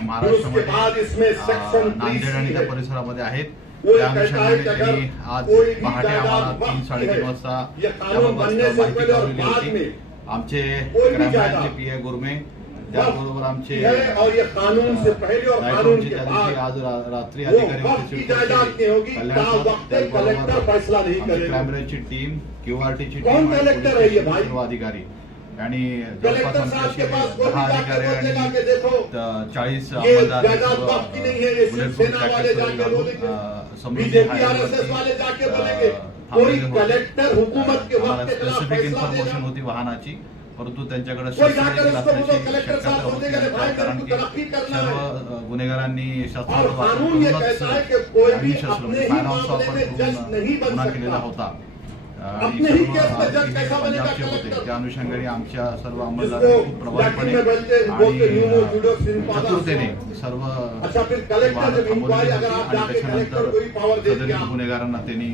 महाराष्ट्रामध्ये नांदेड आणि त्या परिसरामध्ये आहेत. त्या अनुषंगाने त्यांनी आज पहाटे आम्हाला 3-3:30 वाजता याबाबत माहिती कळवली होती. आमचे क्राईम पीए गुरमे त्याचबरोबर आमचे नायकोंचे त्या दिवशी आज रात्री अधिकारी होते क्राईमची टीम क्यूआरटीची टीम सर्व अधिकारी आणि जवळपास आमच्याशी 10 अधिकारी आणि 40 अंमलदार समृद्धी स्पेसिफिक इन्फॉर्मेशन होती वाहनाची, परंतु त्यांच्याकडे शस्त्र शक्यता होती. कारण की सर्व गुन्हेगारांनी शस्त्राचा वापर करूनच आणि शस्त्र फायरआर्म्स वापरून गुन्हा केलेला होता आणि पंजाबचे होते. त्या अनुषंगाने आमच्या सर्व अंमलदारांनी खूप प्रभावीपणे आणि चतुरतेने सर्व वाहनं थांबवली होती आणि त्याच्यानंतर सदरील गुन्हेगारांना त्यांनी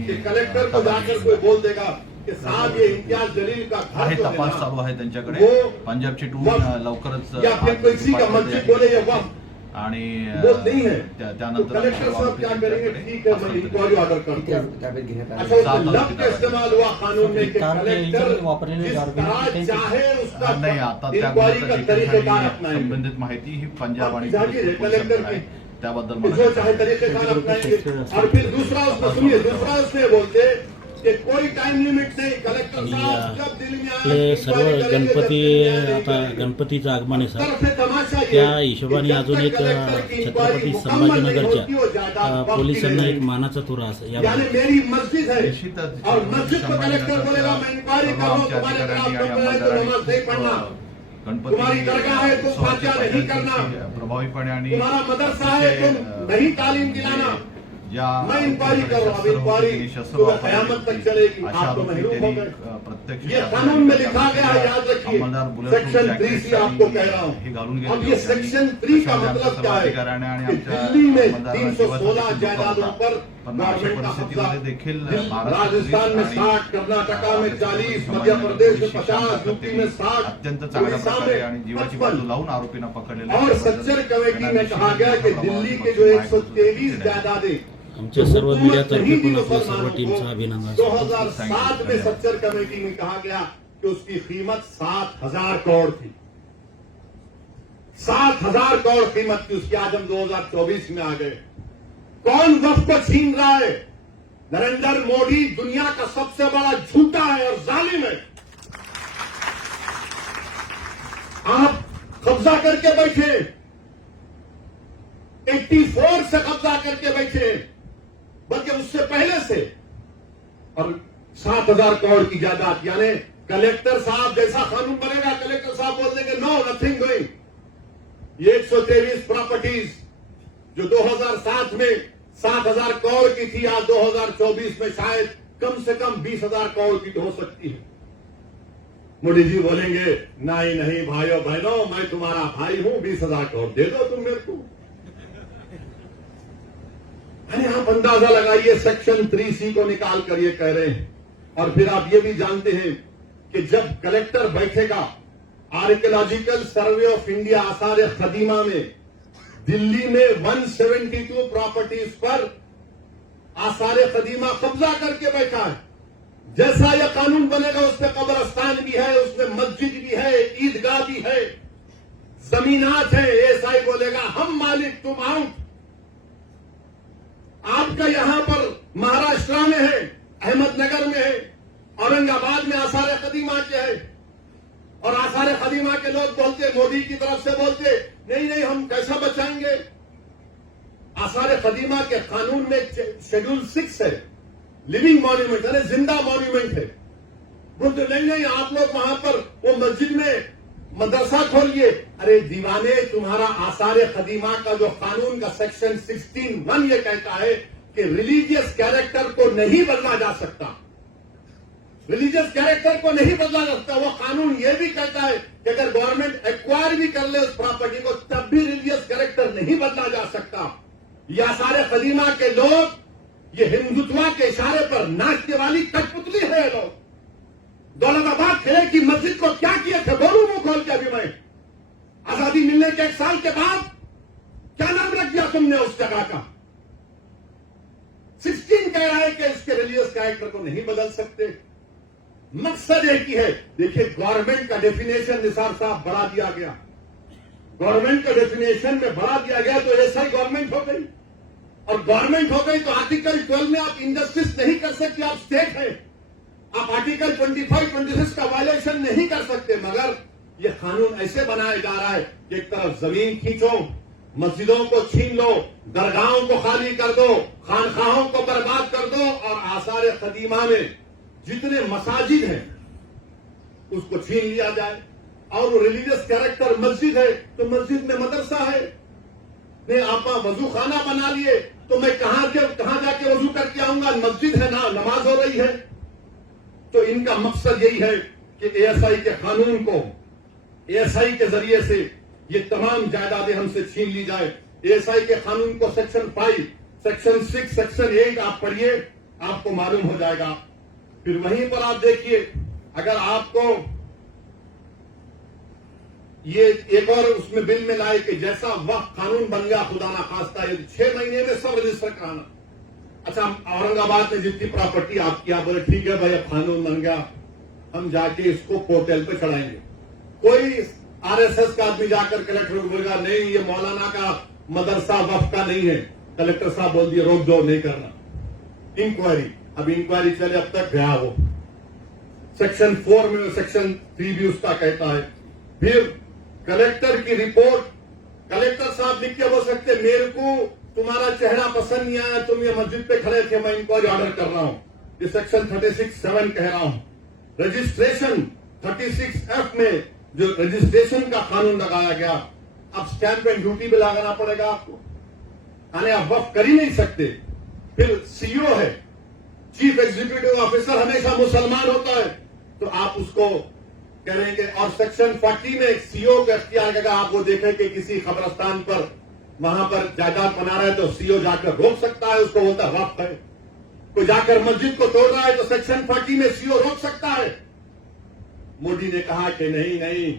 आहे. तपास चालू आहे त्यांच्याकडे. पंजाबची टीम लवकरच आणि त्यानंतर नाही आता त्या संबंधित माहिती ही पंजाब आणि त्याबद्दल आपले सर्व गणपती आता गणपतीचं आगमन आहे सर, त्या हिशोबाने अजून एक छत्रपती संभाजीनगरच्या पोलिसांना एक मानाचा तुरा असं या गणपती प्रभावीपणे आणि ज्या शस्त्र वापरले अशा आरोपी त्यांनी प्रत्यक्ष अंमलदार बुलेट हे घालून गेले. सर्व अधिकाऱ्याने आणि आमच्या अंमलदारांना पण अशा परिस्थितीमध्ये देखील अत्यंत चांगल्या प्रकारे आणि जीवाची बाजू लावून आरोपींना पकडलेले. आमच्या सर्व मीडियातर्फे पण आपल्या सर्व टीमचं अभिनंदन. 2007 में सच्चर कमेटी में कहा गया कि उसकी कीमत 7,000 करोड़ थी. 7,000 करोड़ कीमत थी उसकी. आज हम 2024 में आ गए. कौन वक्त को छीन रहा है? नरेंद्र मोदी दुनिया का सबसे बड़ा झूठा है और जालिम है. आप कब्जा करके बैठे, 84 से कब्जा करके बैठे, बल्कि उससे पहले से. और 7,000 करोड़ की जायदाद, यानी कलेक्टर साहब जैसा कानून बनेगा कलेक्टर साहब बोल देंगे नो नथिंग डूइंग. ये 123 प्रॉपर्टीज जो 2007 में 7,000 करोड़ की थी, आज 2024 में शायद कम से कम 20,000 करोड़ की हो सकती है. मोदी जी बोलेंगे नहीं नहीं भाइयों बहनों, मैं तुम्हारा भाई हूं, 20,000 करोड़ दे दो तुम मेरे को. अरे आप अंदाजा लगाइए, सेक्शन 3C को निकाल कर ये कह रहे हैं. और फिर आप ये भी जानते हैं कि जब कलेक्टर बैठेगा आर्कियोलॉजिकल सर्वे ऑफ इंडिया आसार खदीमा में दिल्ली में 172 प्रॉपर्टीज पर आसार खदीमा कब्जा करके बैठा है. जैसा यह कानून बनेगा उसमें कब्रस्तान भी है, उसमें मस्जिद भी है, ईदगाह भी है, जमीनात है. एसआई बोलेगा हम मालिक तुम आउट. आपका यहां पर महाराष्ट्र में है, अहमदनगर में है, औरंगाबाद में आसार कदीमा के है. और आसार कदीमा के लोग बोलते, मोदी की तरफ से बोलते नहीं नहीं हम कैसा बचाएंगे. आसार कदीमा के कानून में शेड्यूल 6 है, लिविंग मॉन्यूमेंट यानी जिंदा मॉन्यूमेंट है. बोलते नहीं नहीं आप लोग वहां पर वो मस्जिद में मदरसा खोलिए. अरे दीवाने, तुम्हारा आसार कदीमा का जो कानून का सेक्शन 16(1) ये कहता है कि रिलीजियस कैरेक्टर को नहीं बदला जा सकता. रिलीजियस कैरेक्टर को नहीं बदला जा सकता. वो कानून ये भी कहता है कि अगर गवर्नमेंट एक्वायर भी कर ले उस प्रॉपर्टी को तब भी रिलीजियस कैरेक्टर नहीं बदला जा सकता. ये आसार कदीमा के लोग ये हिंदुत्व के इशारे पर नाचने वाली कठपुतली है. ये लोग दौलताबाद किले की मस्जिद को क्या किए थे बोलूं मुंह खोल के. अभी मैं आजादी मिलने के 1 साल के बाद क्या नाम रख दिया तुमने उस जगह का? 16 कह रहा है कि इसके रिलीजियस कैरेक्टर को नहीं बदल सकते। मकसद एक ही है। देखिए, गवर्नमेंट का डेफिनेशन निसार साहब बढ़ा दिया गया, गवर्नमेंट का डेफिनेशन में बढ़ा दिया गया तो ऐसा ही गवर्नमेंट हो गई। और गवर्नमेंट हो गई तो आर्टिकल 12 में आप इंडस्ट्रीज नहीं कर सकते, आप स्टेट है। आप आर्टिकल 25, 26 का वायलेशन नहीं कर सकते। मगर ये कानून ऐसे बनाया जा रहा है कि एक तरफ जमीन खींचो, मस्जिदों को छीन लो, दरगाहों को खाली कर दो, खानखाहों को बर्बाद कर दो, और आसार कदीमा में जितने मसाजिद हैं उसको छीन लिया जाए। और वो रिलीजियस कैरेक्टर मस्जिद है तो मस्जिद में मदरसा है। ने आप वजू खाना बना लिए तो मैं कहां जाके वजू करके आऊंगा? मस्जिद है ना, नमाज हो रही है। तो इनका मकसद यही है कि एएसआई के कानून को, एएसआई के जरिए से ये तमाम जायदादें हमसे छीन ली जाए। एएसआई के कानून को सेक्शन 5, सेक्शन 6, सेक्शन 8 आप पढ़िए, आपको मालूम हो जाएगा। फिर वहीं पर आप देखिए, अगर आपको ये एक और उसमें बिल में लाए कि जैसा वक्त कानून बन गया, खुदा ना खास्ता, 6 महीने में सब रजिस्टर कराना। अच्छा, औरंगाबाद में जितनी प्रॉपर्टी आपकी, आप बोले ठीक है भाई, अब कानून बन गया, हम जाके इसको पोर्टल पे चढ़ाएंगे। कोई आरएसएस का आदमी जाकर कलेक्टर को बोलेगा नहीं, ये मौलाना का मदरसा वक्फ का नहीं है। कलेक्टर साहब बोल दिए रोक दो, नहीं करना, इंक्वायरी। अब इंक्वायरी चले, अब तक गया वो सेक्शन 4 में, सेक्शन 3 भी उसका कहता है। फिर कलेक्टर की रिपोर्ट, कलेक्टर साहब लिख के बोल सकते मेरे को तुम्हारा चेहरा पसंद नहीं आया, तुम ये मस्जिद पे खड़े थे, मैं इंक्वायरी ऑर्डर कर रहा हूं। ये सेक्शन 36(7) कह रहा हूं। रजिस्ट्रेशन 36(f) में जो रजिस्ट्रेशन का कानून लगाया गया, अब स्टैंप एंड ड्यूटी भी लगाना पड़ेगा आपको, यानी आप वक्फ कर ही नहीं सकते। फिर सीईओ है, चीफ एग्जीक्यूटिव ऑफिसर, हमेशा मुसलमान होता है, तो आप उसको करेंगे। और सेक्शन 40 में सीईओ का इख्तियार रहेगा, आप वो देखें कि किसी कब्रिस्तान पर वहां पर जायदाद बना रहा है तो सीईओ जाकर रोक सकता है, उसको बोलता है वक्फ है। कोई जाकर मस्जिद को तोड़ रहा है तो सेक्शन 40 में सीईओ रोक सकता है। मोदी ने कहा कि नहीं,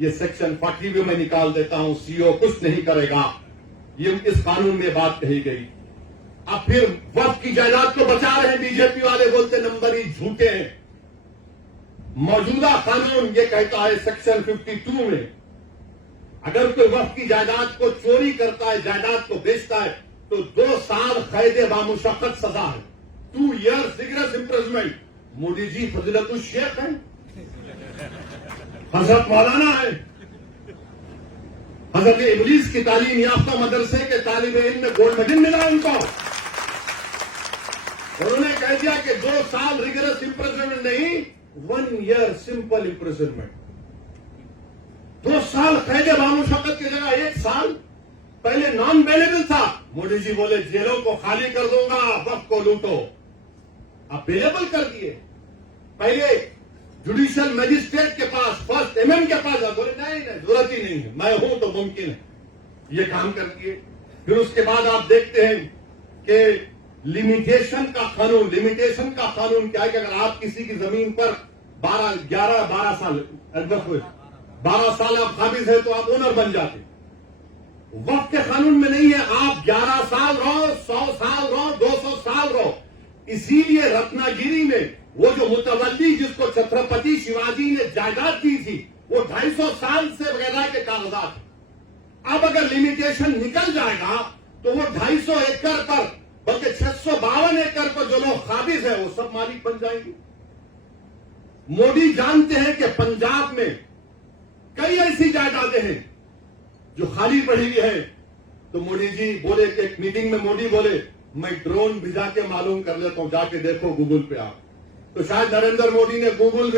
ये सेक्शन 40 भी मैं निकाल देता हूं, सीईओ कुछ नहीं करेगा। ये इस कानून में बात कही गई। अब फिर वक्फ की जायदाद को बचा रहे हैं बीजेपी वाले, बोलते नंबर ही झूठे हैं। मौजूदा कानून ये कहता है सेक्शन 52 में, अगर कोई वक्फ की जायदाद को चोरी करता है, जायदाद को बेचता है, तो 2 साल कैद बामुशक्कत सजा है, 2 years rigorous imprisonment. Modi ji फजीलतुल Sheikh हैं, हजरत मौलाना है, हजरत इबलीस की तालीम याफ्ता मदरसे के तालिब इल्म में गोल्ड मेडल मिला उनको। उन्होंने कह दिया कि 2 साल रिगरस इम्प्रिजनमेंट नहीं, 1 year सिंपल इम्प्रिजनमेंट। 2 साल कैद बामुशक्कत की जगह 1 साल पहले नॉन बेलेबल था। मोदी जी बोले जेलों को खाली कर दूंगा, वक्त को लूटो। अब बेलेबल कर दिए। पहले जुडिशियल मजिस्ट्रेट के पास, फर्स्ट एमएम के पास, बोले नहीं, जरूरत ही नहीं है, मैं हूं तो मुमकिन है, ये काम कर दिए। फिर उसके बाद आप देखते हैं कि लिमिटेशन का कानून क्या है कि अगर आप किसी की जमीन पर 12 साल 12 साल आप काबिज है तो आप ओनर बन जाते। वक्त के कानून में नहीं है, आप 11 साल रहो, 100 साल रहो, 200 साल रहो। इसीलिए रत्नागिरी में वो जो मुतवल्ली जिसको छत्रपति शिवाजी ने जायदाद दी थी, वो 250 साल से वगैरह के कागजात। अब अगर लिमिटेशन निकल जाएगा तो वो 250 एकड़ पर, बल्कि 652 एकड़ पर जो लोग काबिज है वो सब मालिक बन जाएंगे। मोदी जानते हैं कि पंजाब में कई ऐसी जायदादें हैं जो खाली पड़ी हुई है। तो मोदी जी बोले कि एक मीटिंग में मोदी बोले मैं ड्रोन भिजा के मालूम कर लेता हूं, जाके देखो गूगल पे आप। तो शायद नरेंद्र मोदी ने ड्रोन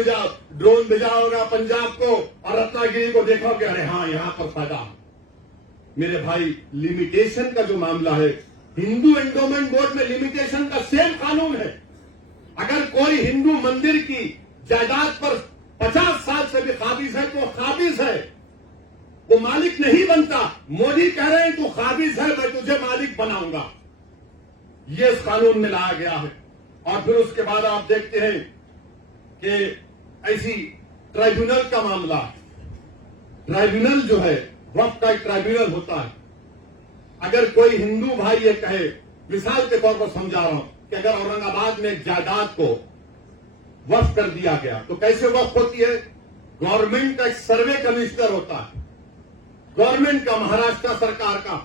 भेजा होगा पंजाब को और रत्नागिरी को, देखा कि अरे हाँ यहां पर फायदा। मेरे भाई, लिमिटेशन का जो मामला है, हिंदू एंडोमेंट बोर्ड में लिमिटेशन का सेम कानून है। अगर कोई हिंदू मंदिर की जायदाद पर 50 साल से भी काबिज है तो काबिज है, वो मालिक नहीं बनता। मोदी कह रहे हैं तू काबिज है, मैं तुझे मालिक बनाऊंगा। ये इस कानून में लाया गया है। और फिर उसके बाद आप देखते हैं कि ऐसी ट्राइब्यूनल का मामला, ट्राइब्यूनल जो है, वक्फ का एक ट्राइब्यूनल होता है। अगर कोई हिंदू भाई ये कहे, मिसाल के तौर पर समझा रहा हूं कि अगर औरंगाबाद में एक जायदाद को वक्फ कर दिया गया तो कैसे वक्फ होती है? गवर्नमेंट का एक सर्वे कमिश्नर होता है, गवर्नमेंट का, महाराष्ट्र सरकार का।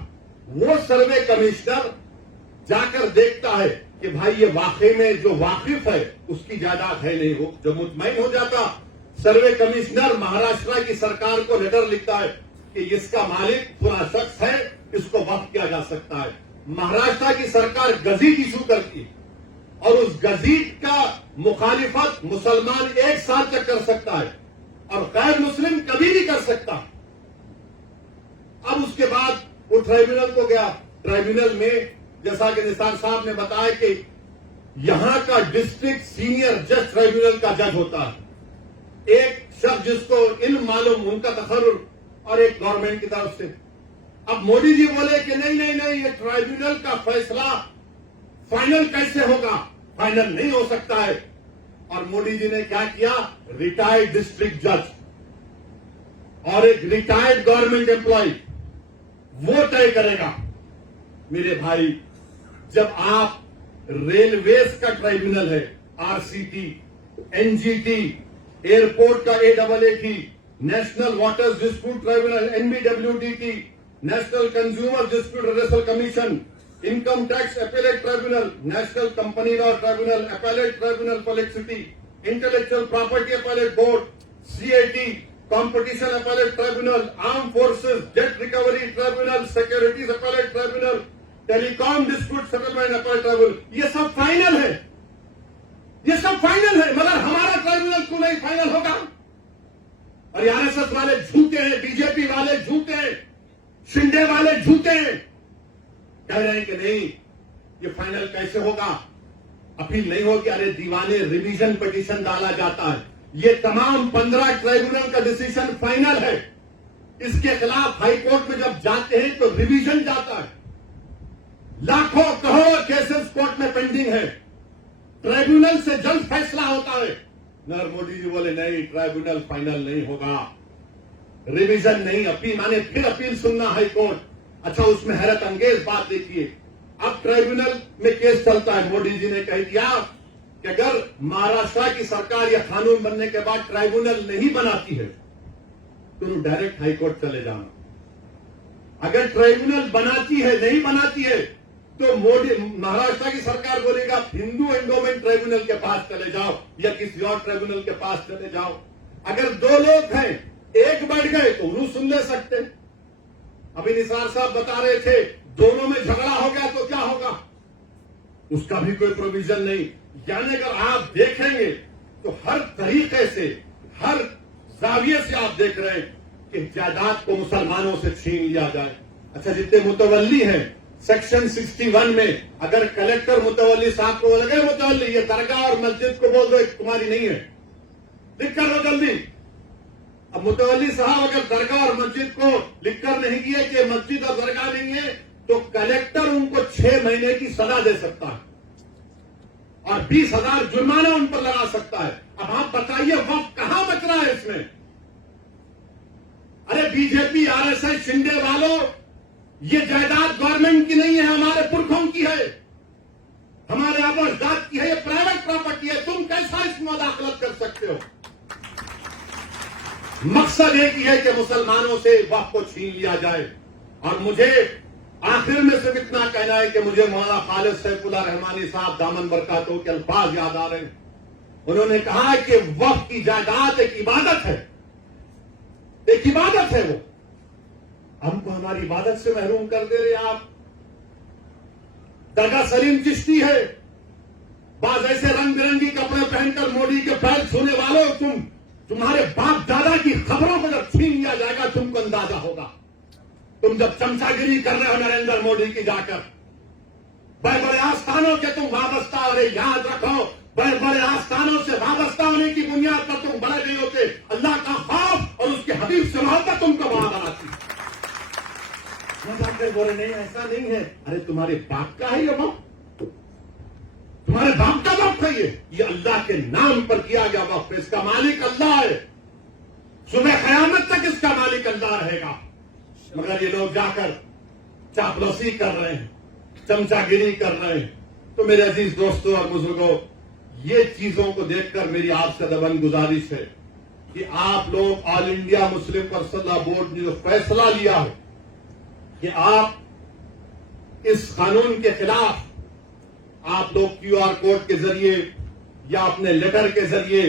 वो सर्वे कमिश्नर जाकर देखता है कि भाई ये वाकई में जो वाकिफ है उसकी जायदाद है नहीं। वो जो मुतमईन हो जाता, सर्वे कमिश्नर महाराष्ट्र की सरकार को लेटर लिखता है कि इसका मालिक पूरा शख्स है, इसको वक्फ किया जा सकता है। महाराष्ट्र की सरकार गजीट इशू करती और उस गजीट का मुखालिफत मुसलमान एक साल तक कर सकता है और गैर मुस्लिम कभी नहीं कर सकता। अब उसके बाद वो ट्राइब्यूनल को गया। ट्राइब्यूनल में जैसा कि निसार साहब ने बताया कि यहां का डिस्ट्रिक्ट सीनियर जज ट्राइब्यूनल का जज होता है, एक शख्स जिसको इल्म मालूम, उनका तखर्रुर, और एक गवर्नमेंट की तरफ से। अब मोदी जी बोले कि नहीं नहीं नहीं, ये ट्राइब्यूनल का फैसला फाइनल कैसे होगा? फाइनल नहीं हो सकता है। और मोदी जी ने क्या किया? रिटायर्ड डिस्ट्रिक्ट जज और एक रिटायर्ड गवर्नमेंट एम्प्लॉय वो तय करेगा। मेरे भाई, जब आप रेलवेज का ट्राइब्यूनल है, आरसीटी, एनजीटी, एयरपोर्ट का AWT, national waters dispute tribunal NBWDT, national consumer dispute redressal commission, income tax appellate tribunal, national company law tribunal, appellate tribunal for electricity, intellectual property appellate board, CAT, competition appellate tribunal, arm forces debt recovery tribunal, securities appellate tribunal, telecom dispute settlement appellate tribunal. ये सब final है, ये सब final है, मगर हमारा tribunal क्यों नहीं फाइनल होगा? और आरएसएस वाले झूठे हैं, बीजेपी वाले झूठे हैं, शिंदे वाले झूठे हैं, कह रहे हैं कि नहीं ये फाइनल कैसे होगा? अपील नहीं होगी। अरे दीवाने, रिवीजन पिटीशन डाला जाता है। ये तमाम 15 ट्राइब्यूनल का डिसीजन फाइनल है। इसके खिलाफ हाईकोर्ट में जब जाते हैं तो रिवीजन जाता है। लाखों करोड़ों केसेस कोर्ट में पेंडिंग है, ट्राइब्यूनल से जल्द फैसला होता है। नरेंद्र मोदी जी बोले नहीं, ट्राइब्यूनल फाइनल नहीं होगा, रिवीजन नहीं, अपील माने फिर अपील सुनना हाईकोर्ट। अच्छा, उसमें हैरत अंगेज बात देखिए, अब ट्राइब्यूनल में केस चलता है। मोदी जी ने कह दिया कि अगर महाराष्ट्र की सरकार या कानून बनने के बाद ट्राइब्यूनल नहीं बनाती है तो डायरेक्ट हाईकोर्ट चले जाना। अगर ट्राइब्यूनल बनाती है, नहीं बनाती है, तो मोदी, महाराष्ट्र की सरकार बोलेगा हिंदू एंडोमेंट ट्राइब्यूनल के पास चले जाओ या किसी और ट्राइब्यूनल के पास चले जाओ। अगर दो लोग हैं, एक बढ़ गए तो उन्हें सुन ले सकते। अभी निसार साहब बता रहे थे, दोनों में झगड़ा हो गया तो क्या होगा? उसका भी कोई प्रोविजन नहीं। यानी अगर आप देखेंगे तो हर तरीके से, हर जाविये से आप देख रहे हैं कि जायदाद को मुसलमानों से छीन लिया जाए। अच्छा, जितने मुतवल्ली हैं, सेक्शन 61 में अगर कलेक्टर मुतवल्ली साहब को लगे, मुतवल्ली ये दरगाह और मस्जिद को बोल दो तुम्हारी नहीं है, लिख कर दो जल्दी। अब मुतवल्ली साहब अगर दरगाह और मस्जिद को लिखकर नहीं किए कि मस्जिद और दरगाह नहीं है, तो कलेक्टर उनको 6 महीने की सजा दे सकता है और 20,000 जुर्माना उन पर लगा सकता है। अब आप बताइए वक्त कहां बच रहा है इसमें? अरे बीजेपी, आरएसएस, शिंदे वालों, ये जायदाद गवर्नमेंट की नहीं है, हमारे पुरखों की है, हमारे आबाद की है, ये प्राइवेट प्रॉपर्टी है। तुम कैसा इसमें मुदाखलत कर सकते हो? मकसद एक ही है कि मुसलमानों से वक्त को छीन लिया जाए। और मुझे आखिर में सिर्फ इतना कहना है कि मुझे मौलाना खालिद सैफुल्लाह रहमानी साहब दामन बरकातों के अल्फाज याद आ रहे हैं। उन्होंने कहा कि वक्त की जायदाद एक इबादत है, एक इबादत है। वो हमको हमारी इबादत से महरूम कर दे रहे आप। दरगाह सलीम चिश्ती है, बाज ऐसे रंग बिरंगी कपड़े पहनकर मोदी के पैर छूने वालों, तुम्हारे बाप दादा की खबरों को जब छीन लिया जाएगा तुमको अंदाजा होगा। तुम जब चमचागिरी कर रहे हो नरेंद्र मोदी की जाकर, बड़े बड़े आस्थानों के तुम वाबस्ता, अरे याद रखो, बड़े बड़े आस्थानों से वाबस्ता होने की बुनियाद पर तुम बड़े नहीं होते। अल्लाह का खौफ और उसके हबीब से मोहब्बत तुमको बड़ा बनाती। बोले नहीं, ऐसा नहीं है। अरे तुम्हारे बाप का है ये वक्त, तुम्हारे बाप का वक्त है ये अल्लाह के नाम पर किया गया वक्त। इसका मालिक अल्लाह है, सुबह कयामत तक इसका मालिक अल्लाह रहेगा। मगर ये लोग जाकर चापलूसी कर रहे हैं, चमचागिरी कर रहे हैं। तो मेरे अजीज दोस्तों और बुजुर्गों, ये चीजों को देखकर मेरी आपसे दबन गुजारिश है कि आप लोग all India Muslim personal board ने जो फैसला लिया है कि आप इस कानून के खिलाफ आप लोग क्यूआर कोड के जरिए या अपने लेटर के जरिए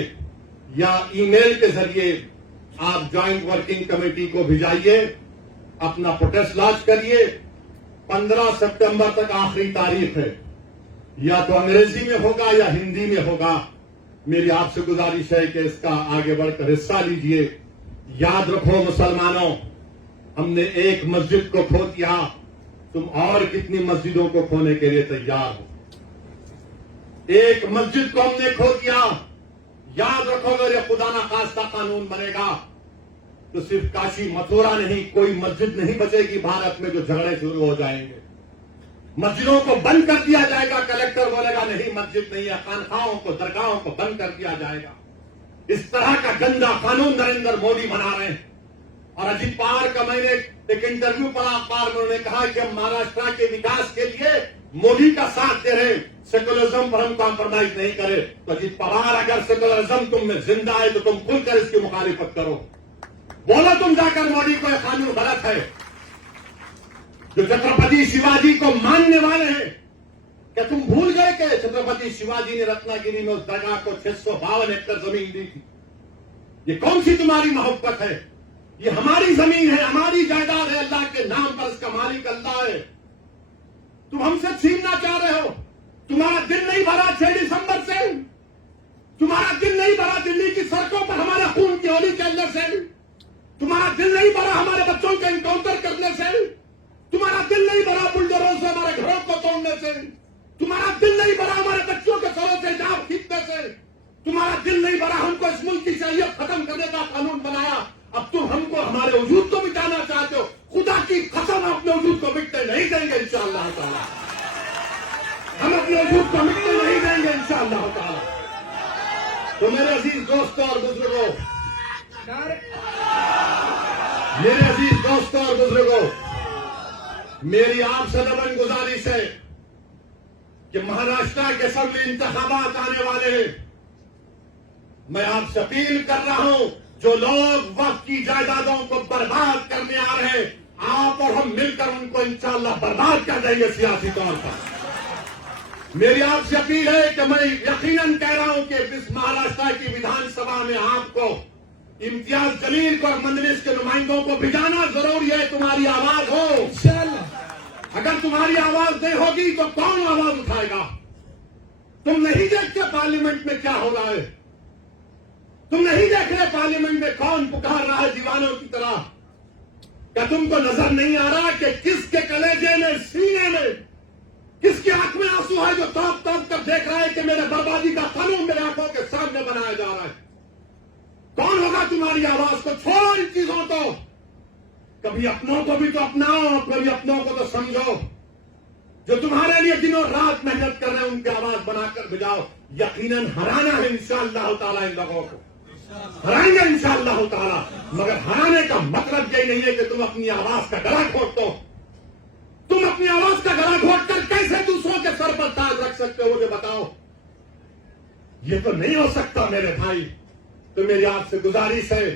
या ईमेल के जरिए आप ज्वाइंट वर्किंग कमेटी को भिजाइए, अपना प्रोटेस्ट लॉन्च करिए। 15 सितंबर तक आखिरी तारीख है, या तो अंग्रेजी में होगा या हिंदी में होगा। मेरी आपसे गुजारिश है कि इसका आगे बढ़कर हिस्सा लीजिए। याद रखो मुसलमानों, हमने एक मस्जिद को खो दिया, तुम और कितनी मस्जिदों को खोने के लिए तैयार हो? एक मस्जिद को हमने खो दिया। याद रखो, अगर ये खुदा ना खास्ता कानून बनेगा तो सिर्फ काशी मथुरा नहीं, कोई मस्जिद नहीं बचेगी भारत में जो झगड़े शुरू हो जाएंगे। मस्जिदों को बंद कर दिया जाएगा। कलेक्टर बोलेगा नहीं मस्जिद नहीं है, खानखाहों को, दरगाहों को बंद कर दिया जाएगा। इस तरह का गंदा कानून नरेंद्र मोदी बना रहे हैं। और अजीत पवार का मैंने एक इंटरव्यू पढ़ा अखबार में, उन्होंने कहा कि हम महाराष्ट्र के विकास के लिए मोदी का साथ दे रहे, सेकुलरिज्म पर हम कॉम्प्रोमाइज नहीं करे। तो अजीत पवार, अगर सेकुलरिज्म तुम में जिंदा है तो तुम खुलकर इसकी मुखालिफत करो। बोलो तुम जाकर मोदी को यह कानून गलत है। जो छत्रपति शिवाजी को मानने वाले हैं, क्या तुम भूल गए कि छत्रपति शिवाजी ने रत्नागिरी में उस दरगाह को 652 एकड़ जमीन दी थी? ये कौन सी तुम्हारी मोहब्बत है? ये हमारी जमीन है, हमारी जायदाद है, अल्लाह के नाम पर इसका मालिक अल्लाह है। तुम हमसे छीनना चाह रहे हो। तुम्हारा दिल नहीं भरा 6 दिसंबर से? तुम्हारा दिल नहीं भरा दिल्ली की सड़कों पर हमारे खून की होली खेलने से? तुम्हारा दिल नहीं भरा हमारे बच्चों के एनकाउंटर करने से? तुम्हारा दिल नहीं भरा बुलडोजरों से हमारे घरों को तोड़ने से? तुम्हारा दिल नहीं भरा हमारे बच्चों के सरों से जान खींचने से? तुम्हारा दिल नहीं भरा हमको इस मुल्क की शरीयत खत्म करने का कानून बनाया? अब तुम हमको, हमारे वजूद को मिटाना चाहते हो। खुदा की कसम, अपने वजूद को मिटने नहीं देंगे इंशाअल्लाह ताला। हम अपने वजूद को मिटने नहीं देंगे इंशाअल्लाह ताला। तो मेरे अजीज दोस्तों और बुजुर्गों, मेरे अजीज दोस्तों और बुजुर्गों, मेरी आपसे दबन गुजारिश है कि महाराष्ट्र के असेंबली इंतखाबात आने वाले हैं। मैं आपसे अपील कर रहा हूं, जो लोग वक्त की जायदादों को बर्बाद करने आ रहे हैं, आप और हम मिलकर उनको इंशाअल्लाह बर्बाद कर देंगे सियासी तौर पर। मेरी आपसे अपील है कि मैं यकीनन कह रहा हूं कि इस महाराष्ट्र की विधानसभा में आपको इम्तियाज जलील को और मजलिस के नुमाइंदों को भिजाना जरूरी है। तुम्हारी आवाज हो इंशाअल्लाह। अगर तुम्हारी आवाज नहीं होगी तो कौन आवाज उठाएगा? तुम नहीं देखते पार्लियामेंट में क्या हो रहा है? तुम नहीं देख रहे पार्लियामेंट में कौन पुकार रहा है दीवानों की तरह? क्या तुमको नजर नहीं आ रहा कि किसके कलेजे में, सीने में, किसकी आंख में आंसू है जो तोप तोप कर देख रहा है कि मेरे बर्बादी का कानून मेरे आंखों के सामने बनाया जा रहा है? कौन होगा तुम्हारी आवाज को? छोड़ो इन चीजों को। कभी अपनों को भी तो अपनाओ, कभी अपनों को तो समझो। जो तुम्हारे लिए दिनों रात मेहनत कर रहे हैं उनकी आवाज बनाकर भिजाओ। यकीनन हराना है इंशाअल्लाह ताला, इन लोगों को हराएंगे इंशाअल्लाह ताला। मगर हराने का मतलब यही नहीं है कि तुम अपनी आवाज का गला घोट दो। तुम अपनी आवाज का गला घोट कर कैसे दूसरों के सर पर ताज रख सकते हो, मुझे बताओ। ये तो नहीं हो सकता मेरे भाई। तो मेरी आपसे गुजारिश है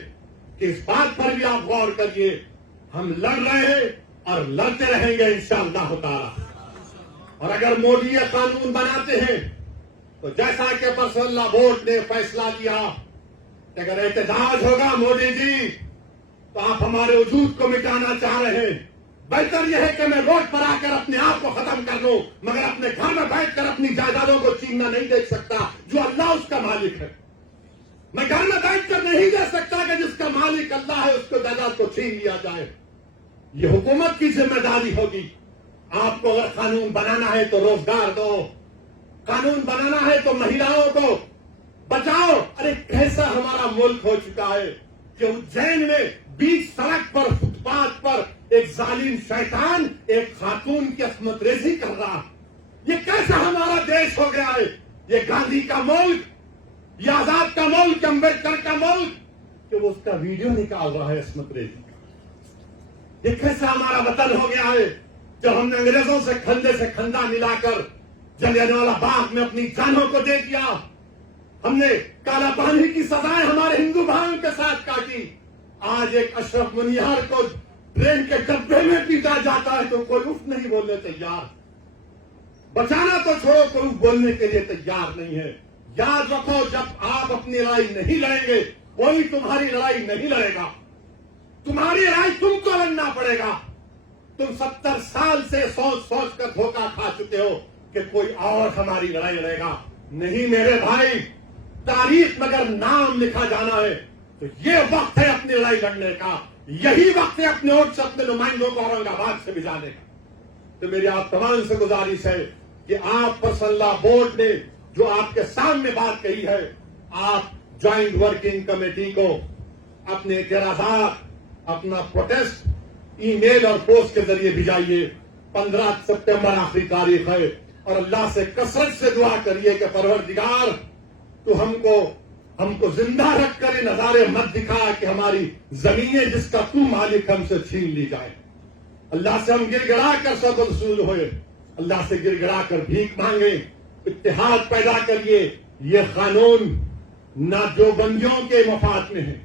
कि इस बात पर भी आप गौर करिए। हम लड़ रहे हैं और लड़ते रहेंगे इंशाअल्लाह ताला। और अगर मोदी ये कानून बनाते हैं तो जैसा कि पर्सनल बोर्ड ने फैसला लिया कि अगर एहतजाज होगा मोदी जी तो आप हमारे वजूद को मिटाना चाह रहे हैं, बेहतर यह है कि मैं रोड पर आकर अपने आप को खत्म कर लूं, मगर अपने घर में बैठकर अपनी जायदादों को छीनना नहीं देख सकता जो अल्लाह उसका मालिक है। मैं घर में बैठकर नहीं दे सकता कि जिसका मालिक अल्लाह है उसको जायदाद को छीन लिया जाए। ये हुकूमत की जिम्मेदारी होगी। आपको अगर कानून बनाना है तो रोजगार दो, कानून बनाना है तो महिलाओं को बचाओ। अरे कैसा हमारा मुल्क हो चुका है कि उज्जैन में बीच सड़क पर, फुटपाथ पर एक जालिम शैतान एक खातून की अस्मत रेजी कर रहा। ये कैसा हमारा देश हो गया है? ये गांधी का मुल्क, ये आजाद का मुल्क, अम्बेडकर का मुल्क, कि वो उसका वीडियो निकाल रहा है अस्मत रेजी का। ये कैसा हमारा वतन हो गया है जब हमने अंग्रेजों से खंदा मिलाकर जलियांवाला बाग में अपनी जानों को दे दिया, हमने काला पानी की सजाएं हमारे हिंदू भाइयों के साथ काटी। आज एक अशरफ मुनियार को ट्रेन के डब्बे में पीटा जाता है तो कोई उफ नहीं बोलने तैयार, बचाना तो छोड़ो, कोई उफ बोलने के लिए तैयार नहीं है। याद रखो, जब आप अपनी लड़ाई नहीं लड़ेंगे, कोई तुम्हारी लड़ाई नहीं लड़ेगा। तुम्हारी लड़ाई तुमको लड़ना पड़ेगा। तुम 70 साल से सोच कर धोखा खा चुके हो कि कोई और हमारी लड़ाई लड़ेगा। नहीं मेरे भाई, तारीख में अगर नाम लिखा जाना है तो ये वक्त है अपनी लड़ाई लड़ने का। यही वक्त है अपने वोट से अपने नुमाइंदों को औरंगाबाद से भिजाने का। तो मेरी आप तमाम से गुजारिश है कि आप पर्सनल लॉ बोर्ड ने जो आपके सामने बात कही है, आप ज्वाइंट वर्किंग कमेटी को अपने इतराजात, अपना प्रोटेस्ट ईमेल और पोस्ट के जरिए भिजाइए। 15 सितंबर आखिरी तारीख है और अल्लाह से कसरत से दुआ करिए कि परवरदिगार तो हमको जिंदा रखकर ये नजारे मत दिखा कि हमारी जमीनें जिसका तू मालिक हमसे छीन ली जाए। अल्लाह से हम गिड़गिड़ा कर सबसूल हुए, अल्लाह से गिड़गिड़ा कर भीख मांगे, इत्तेहाद पैदा करिए। ये कानून ना देवबंदियों के मफाद में है,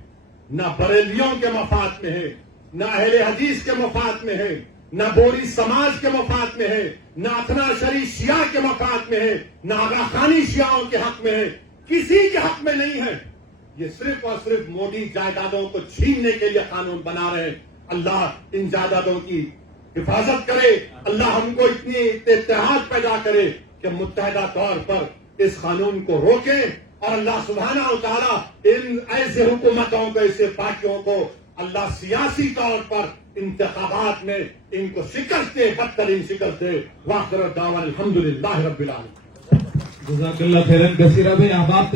ना बरेलियों के मफाद में है, ना अहले हदीस के मफाद में है, ना बोरी समाज के मफाद में है, ना अथना शरी शिया के मफाद में है, ना आगा खानी शियाओं के हक में है, किसी के हक में नहीं है। ये सिर्फ और सिर्फ मोदी जायदादों को छीनने के लिए कानून बना रहे हैं। अल्लाह इन जायदादों की हिफाजत करे, अल्लाह हमको इतनी इत्तेहाद पैदा करे कि मुत्तहदा तौर पर इस कानून को रोके और अल्लाह सुब्हानहू व तआला इन ऐसे हुकूमतों को, ऐसे पार्टियों को अल्लाह सियासी तौर पर इंतखाबात में इनको शिकस्त दे, बदतरीन शिकस्त दे। वाखिर दावा अल्हम्दुलिल्लाह रब्बिल आलमीन। जज़ाकल्लाह खैरन कसीरा भाई, आप